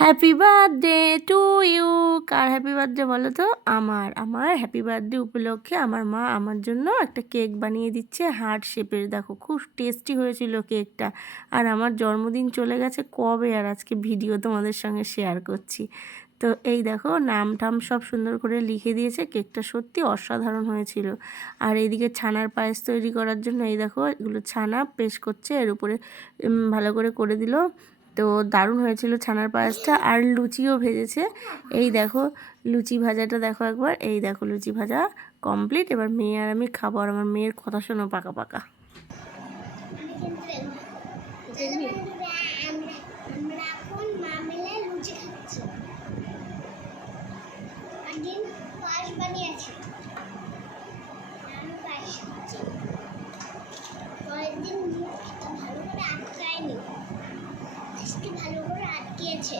Happy birthday to you. কার happy birthday বলো তো? আমার হ্যাপি বার্থডে উপলক্ষে আমার মা আমার জন্য একটা কেক বানিয়ে দিচ্ছে হার্ট শেপের। দেখো খুব টেস্টি হয়েছিল কেকটা। আর আমার জন্মদিন চলে গেছে কবে, আর আজকে ভিডিও তোমাদের সঙ্গে শেয়ার করছি। তো এই দেখো নাম টাম সব সুন্দর করে লিখে দিয়েছে। কেকটা সত্যি অসাধারণ হয়েছিল। আর এইদিকে ছানার পায়েস তৈরি করার জন্য এই দেখো এগুলো ছানা পেস্ট করছে, এর উপরে ভালো করে দিল। তো দারুণ হয়েছিল ছানার পায়েসটা। আর লুচিও ভেজেছে। এই দেখো লুচি ভাজাটা দেখো একবার। এই দেখো লুচি ভাজা কমপ্লিট। এবার মেয়ে আর আমি খাবো। আর আমার মেয়ের কথা শোনো পাকা পাকা। ভালো করে আটকেছে।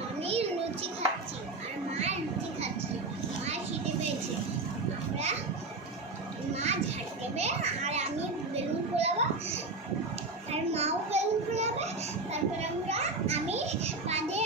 আমি লুচি খাচ্ছি আর মা লুচি খাচ্ছে। মা খিদে পেয়েছে। মা ঝাড় দেবে আর আমি বেলুন ফোলাবো আর মাও বেলুন ফোলাবে। তারপরে আমি কাঁধে